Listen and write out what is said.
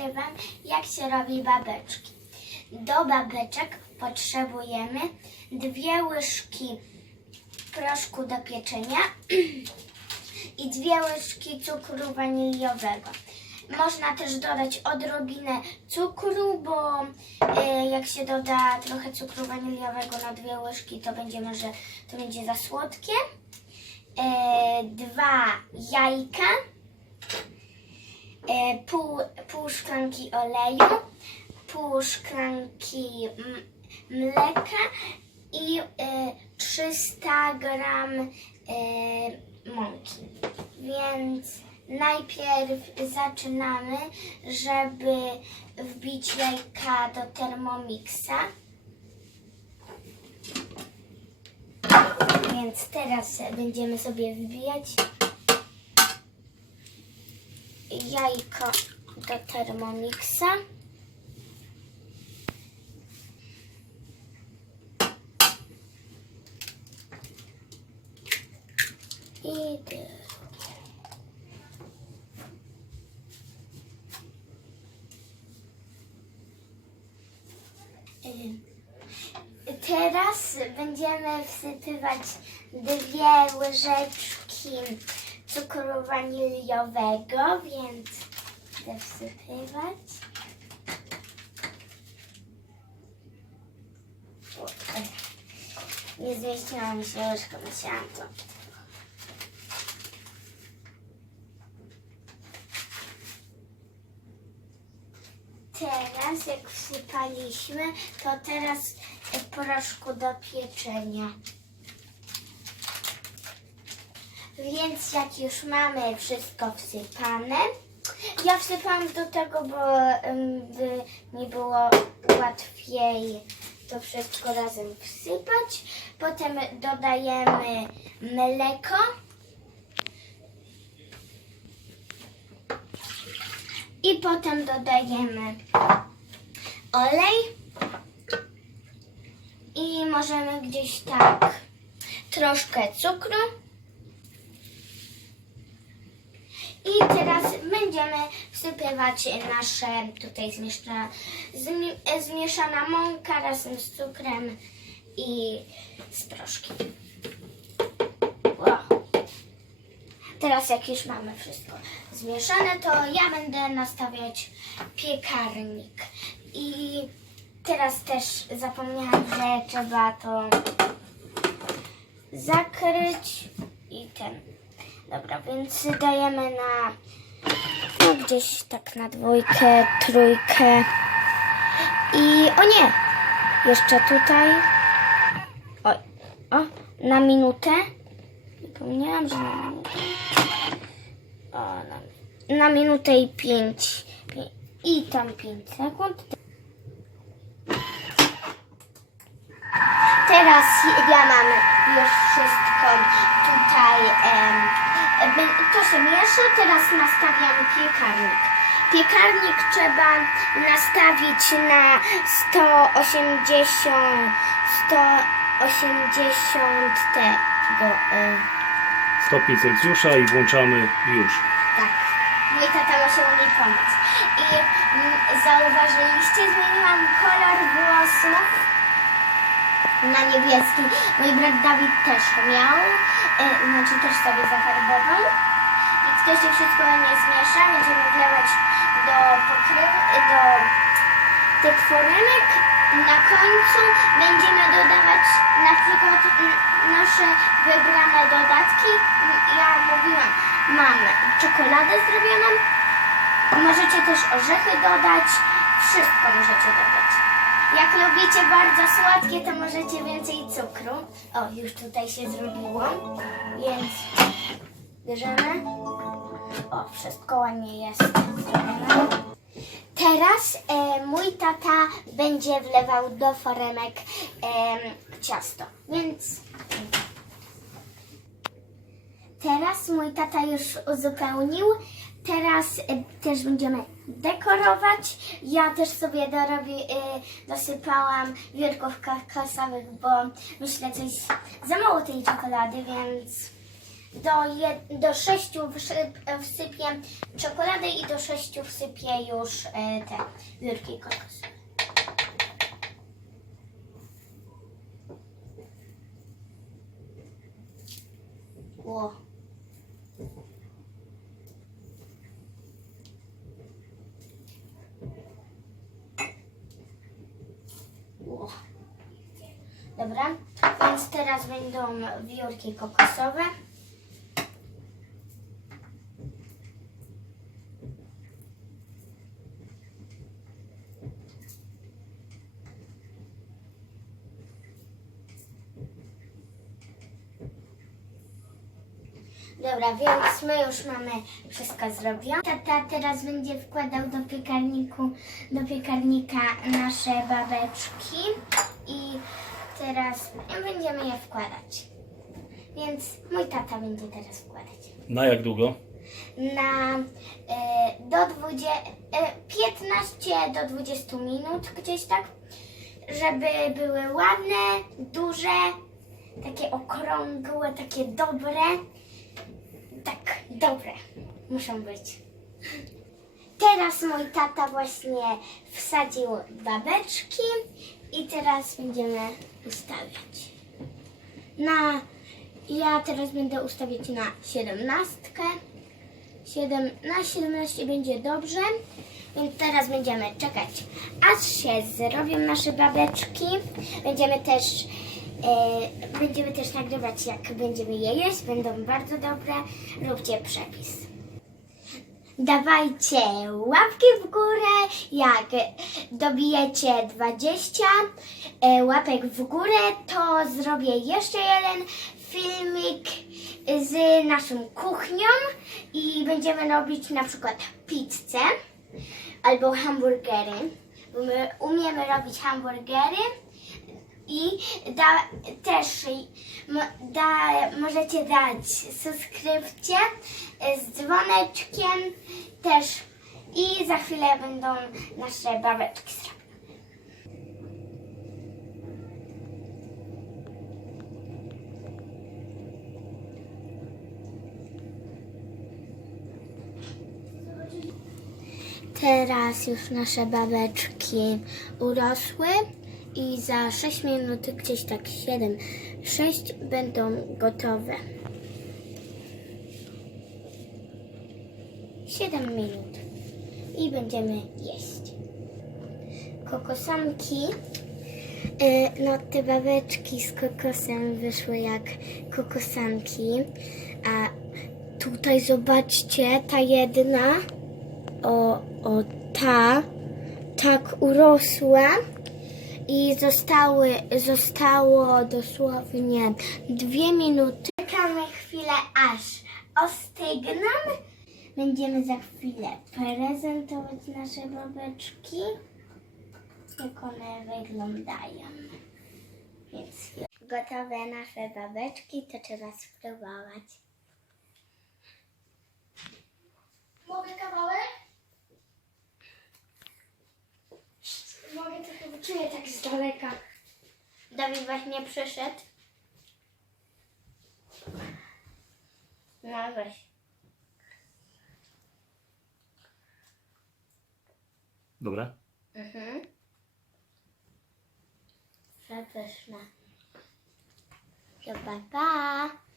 pokażę Wam, jak się robi babeczki. Do babeczek potrzebujemy dwie łyżki proszku do pieczenia i dwie łyżki cukru waniliowego. Można też dodać odrobinę cukru, bo e, jak się doda trochę cukru waniliowego na dwie łyżki, to będzie może to będzie za słodkie. E, dwa jajka, pół, pół szklanki oleju, pół szklanki mleka i e, 300 gram e, mąki. Więc najpierw zaczynamy, żeby wbić jajka do Thermomixa. Więc teraz będziemy sobie wbijać jajko do Thermomixa. I drugie. Ym, Teraz będziemy wsypywać dwie łyżeczki cukru waniliowego, więc będę wsypywać. Nie zmieściła mi się łyżka, musiałam to. Teraz jak wsypaliśmy, to teraz proszku do pieczenia. Więc jak już mamy wszystko wsypane, ja wsypałam do tego, bo by mi było łatwiej to wszystko razem wsypać. Potem dodajemy mleko. I potem dodajemy olej. I możemy gdzieś tak troszkę cukru. I teraz będziemy wsypywać nasze tutaj zmieszana, zmi, zmieszana mąka razem z cukrem i z proszkiem. Wow. Teraz jak już mamy wszystko zmieszane, to ja będę nastawiać piekarnik. I teraz też zapomniałam, że trzeba to zakryć i ten. Dobra, więc dajemy na no gdzieś tak na dwójkę, trójkę i o nie! Jeszcze tutaj. Oj, o, na minutę. Zapomniałam, że na minutę. O, na, na minutę i pięć. pi- I tam pięć sekund. Teraz ja mam już wszystko tutaj. Em, to się miesza, teraz nastawiam piekarnik. Piekarnik trzeba nastawić na 180, 180 tego. Stopień Celsjusza i włączamy już. tak. Mój tata musiał mi pomóc. I mm, zauważyliście, zmieniłam kolor włosów na niebieski. Mój brat Dawid też miał, e, znaczy też sobie zafarbował. I to się wszystko nie zmiesza, będziemy wlewać do pokryw, do tych foremek. Na końcu będziemy dodawać na przykład nasze wybrane dodatki. Ja mówiłam, mam czekoladę zrobioną. Możecie też orzechy dodać. Wszystko możecie dodać. Jak lubicie bardzo słodkie, to możecie więcej cukru. O, już tutaj się zrobiło. Więc bierzemy. O, wszystko ładnie jest. Teraz e, mój tata będzie wlewał do foremek em, ciasto. Więc teraz mój tata już uzupełnił. Teraz e, też będziemy dekorować. Ja też sobie dorobię, e, dosypałam wiórków kokosowych, bo myślę coś za mało tej czekolady, więc do, jed, do sześciu wsyp, wsypię czekoladę i do sześciu wsypię już e, te wiórki kokosowe. Ło. Dobra, więc teraz będą wiórki kokosowe. Dobra, więc my już mamy wszystko zrobione. Tata teraz będzie wkładał do piekarniku, do piekarnika nasze babeczki i teraz będziemy je wkładać. Więc mój tata będzie teraz wkładać. Na jak długo? Na e, do 20, e, 15 do 20 minut gdzieś tak, żeby były ładne, duże, takie okrągłe, takie dobre. Tak, dobre muszą być. Teraz mój tata właśnie wsadził babeczki i teraz będziemy ustawiać. Na, ja teraz będę ustawiać na siedemnastkę. Siedem, na 17 będzie dobrze, więc teraz będziemy czekać, aż się zrobią nasze babeczki. Będziemy też, e, będziemy też nagrywać, jak będziemy je jeść. Będą bardzo dobre. Róbcie przepis. Dawajcie łapki w górę, jak dobijecie 20 e, łapek w górę, to zrobię jeszcze jeden filmik z naszą kuchnią i będziemy robić na przykład pizzę albo hamburgery, bo my umiemy robić hamburgery i da, też da, możecie dać subskrypcję z dzwoneczkiem też i za chwilę będą nasze babeczki. Teraz już nasze babeczki urosły i za 6 minut, gdzieś tak 7, 6 będą gotowe. 7 minut i będziemy jeść. Kokosanki, y, no te babeczki z kokosem wyszły jak kokosanki, a tutaj zobaczcie, ta jedna, o, o ta, tak urosła i zostały, zostało dosłownie dwie minuty. Czekamy chwilę aż ostygną. Będziemy za chwilę prezentować nasze babeczki, jak one wyglądają. Więc gotowe nasze babeczki, to trzeba spróbować. Mogę kawałek? Mogę trochę, bo czuję tak z daleka. Dawid właśnie przyszedł. No weź. Dobra. Mhm. Przepyszne. To pa, pa.